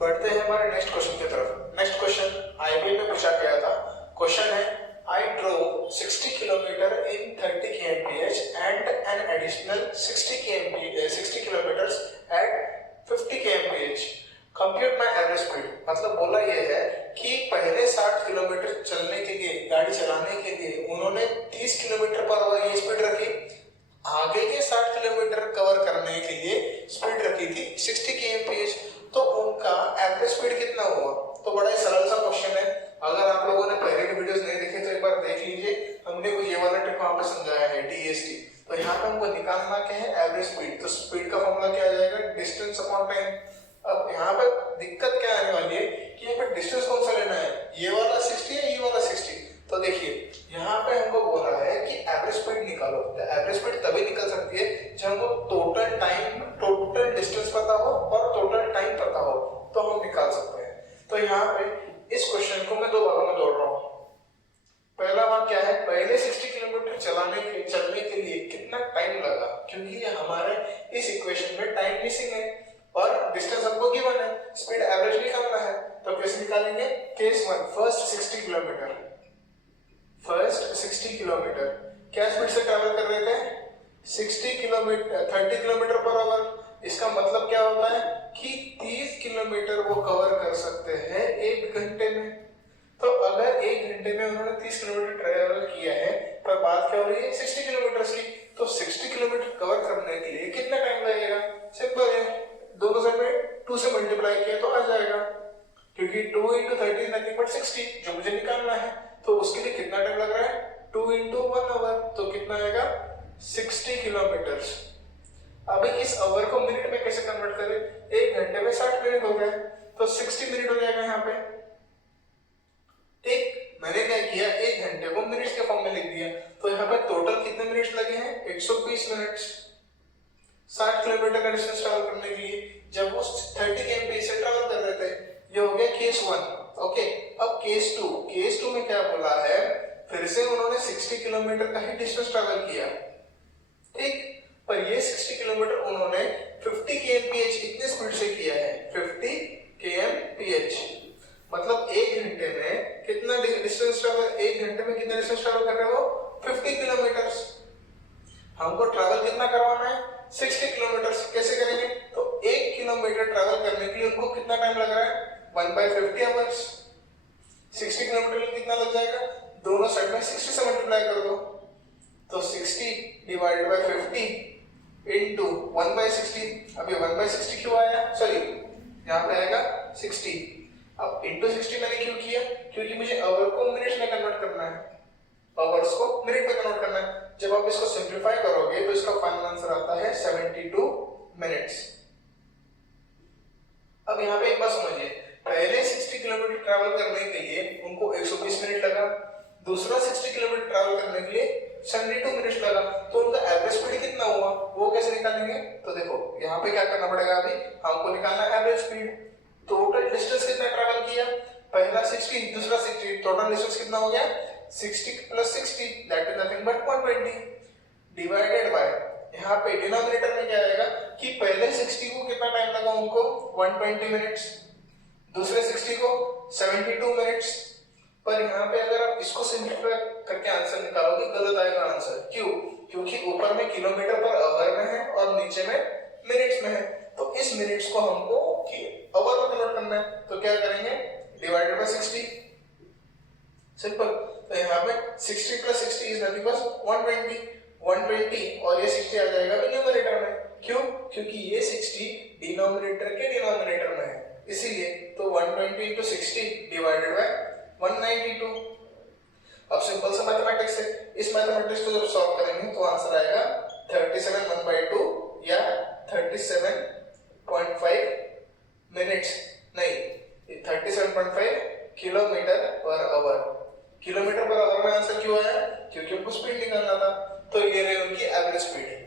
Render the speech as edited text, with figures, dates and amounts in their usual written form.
बढ़ते हैं हमारे नेक्स्ट क्वेश्चन की तरफ। नेक्स्ट क्वेश्चन आईबी में पूछा गया था। क्वेश्चन है I drove 60 kilometre in 30 kmph and an additional 60 kilometre at 50 kmph। Compute my average speed. मतलब बोला ये है कि पहले 60 किलोमीटर चलने के लिए, गाड़ी चलाने के लिए उन्होंने 30 किलोमीटर पर आवर ये स्पीड रखी। आगे के 60 किलोमीटर कवर करने के लिए स्पीड रखी थी 60 kmph। तो उनका एवरेज स्पीड कितना हुआ? तो बड़ा ही सरल सा क्वेश्चन है। अगर आप लोगों ने पहले के वीडियोस नहीं देखे तो एक बार देख लीजिए। हमने कुछ ये वाला ट्रिक वहां पे समझाया है, DST। तो यहाँ पे हमको निकालना क्या है? Average speed. तो स्पीड का फॉर्मूला क्या आ जाएगा? Distance upon time. अब यहाँ पे दिक्कत क्या आने वाली है कि यहाँ पे डिस्टेंस कौन सा लेना है, ये वाला 60 है, ये वाला 60। तो देखिए यहाँ पे हमको बोल रहा है कि एवरेज स्पीड निकालो। तो एवरेज स्पीड तभी निकल सकती है जब हमको टोटल टाइम, टोटल डिस्टेंस पता हो और टोटल टाइम पता हो, तो हम निकाल सकते हैं। तो यहाँ पे इस क्वेश्चन को मैं दो भागों में तोड़ रहा हूँ। पहला भाग क्या है? पहले 60 किलोमीटर चलने के लिए कितना टाइम लगा, क्योंकि हमारे इस इक्वेशन में टाइम मिसिंग है और डिस्टेंस हमको गिवन है, स्पीड एवरेज निकालना है। तो कैसे निकालेंगे? केस 1, फर्स्ट 60 किलोमीटर क्या स्पीड से ट्रैवल कर रहे थे? 30 किलोमीटर पर आवर। इसका मतलब क्या होता है कि 30 किलोमीटर वो कवर कर सकते हैं 1 घंटे में। तो अगर 1 घंटे में उन्होंने 30 किलोमीटर ट्रैवल किया है, पर बात क्या हो रही है? 60 किलोमीटर की। तो 60 किलोमीटर कवर करने के लिए कितना टाइम लगेगा? सिंपल है, दोनों साइड में 2 से मल्टीप्लाई किया तो आ जाएगा, क्योंकि 2 × 30 is nothing but 60 जो मुझे निकालना है। तो उसके लिए कितना टाइम लग रहा है? 2 × 1 आवर। तो कितना आएगा? 60 किलोमीटर। अभी इस आवर को मिनट में कैसे कन्वर्ट करें? 1 घंटे में 60 मिनट हो गए, तो 60 मिनट हो जाएगा यहाँ पे। ठीक, मैंने क्या किया? 1 घंटे को मिनट्स के फॉर्म में लिख दिया। तो यहाँ पे टोटल कितने मिनट्स लगे हैं? 120 मिनट्स 60 किलोमीटर का डिस्टेंस ट्रैवल करने के लिए, जब वो 30 kmph से ट्रैवल कर रहे थे। ये हो गया केस 1। ओके, अब केस 2 में क्या बोला है? फिर से उन्होंने 60 किलोमीटर का ही डिस्टेंस ट्रैवल किया, ठीक, पर ये 60 किलोमीटर उन्होंने 50 kmph इतने स्पीड से किया है, 50 kmph। मतलब 1 घंटे में कितना डिस्टेंस ट्रैवल, 1 घंटे में कितना डिस्टेंस ट्रैवल कर रहे हो? 50 किलोमीटर। हमको ट्रैवल कितना करवाना है? 60 किलोमीटर। कैसे करेंगे? तो 1 किलोमीटर ट्रैवल करने के लिए उनको कितना टाइम लग रहा है? 1/50 आवर्स। 60 किलोमीटर में कितना लग जाएगा? दोनों साइड में 60 से मल्टीप्लाई कर दो, तो 60 डिवाइडेड बाय 50 इनटू 1/60। अब ये 1/60 क्यों आया? सॉरी, यहाँ पे आएगा 60। अब इनटू 60 मैंने क्यों किया? क्योंकि मुझे आवर को मिनट्स में कन्वर्ट करना है, आवर्स को मिनट में कन्वर्ट करना है। जब आप इसको सिंप्लीफाई करोगे तो इसका फाइनल आंसर आता है 72 मिनट्स। अब यहाँ पे एक बात समझिए, पहले 60 किलोमीटर ट्रैवल करने के लिए उनको 120 मिनट लगा, दूसरा 60 किलोमीटर ट्रैवल करने के लिए 72 मिनट लगा। तो उनका एवरेज स्पीड कितना हुआ, वो कैसे निकालेंगे? तो देखो यहाँ पे क्या करना पड़ेगा, अभी हमको निकालना एवरेज स्पीड। टोटल डिस्टेंस कितना ट्रैवल किया? पहला 60, दूसरा 60, टोटल डिस्टेंस कितना हो गया? 60 + 60 that is nothing but 120 divided by, यहाँ पे डिनोमिनेटर में क्या आएगा कि पहले 60 को कितना टाइम लगा उनको? 120 मिनट्स, दूसरे 60 को 72 मिनट्स। पर यहाँ पे अगर आप इसको सिंप्लीफाई करके आंसर निकालोगे गलत आएगा आंसर। क्यों? क्योंकि ऊपर में किलोमीटर पर आवर में है और नीचे में मिनट्स में है। तो इस मिनट्स को हमको आवर में कन्वर्ट करना है, तो क्या करेंगे? Divided by 60, simple. तो यहाँ पे 60 + 60 इज नथिंग बट 120 और ये 60 आ जाएगा न्यूमरेटर में। क्यों? क्योंकि ये 60 डिनोमिनेटर के डिनोमिनेटर में है, इसीलिए। तो 120 × 60 डिवाइडेड बाय 192। अब सिंपल सा मैथमेटिक्स है, इस मैथमेटिक्स को जब सॉल्व करेंगे तो आंसर आएगा 37 1/2 या 37.5 मिनट्स, नहीं 37.5 kilometre per hour. Kilometre per hour में आंसर क्यों आया? क्योंकि उनको स्पीड निकालना था। तो ये रही उनकी एवरेज स्पीड।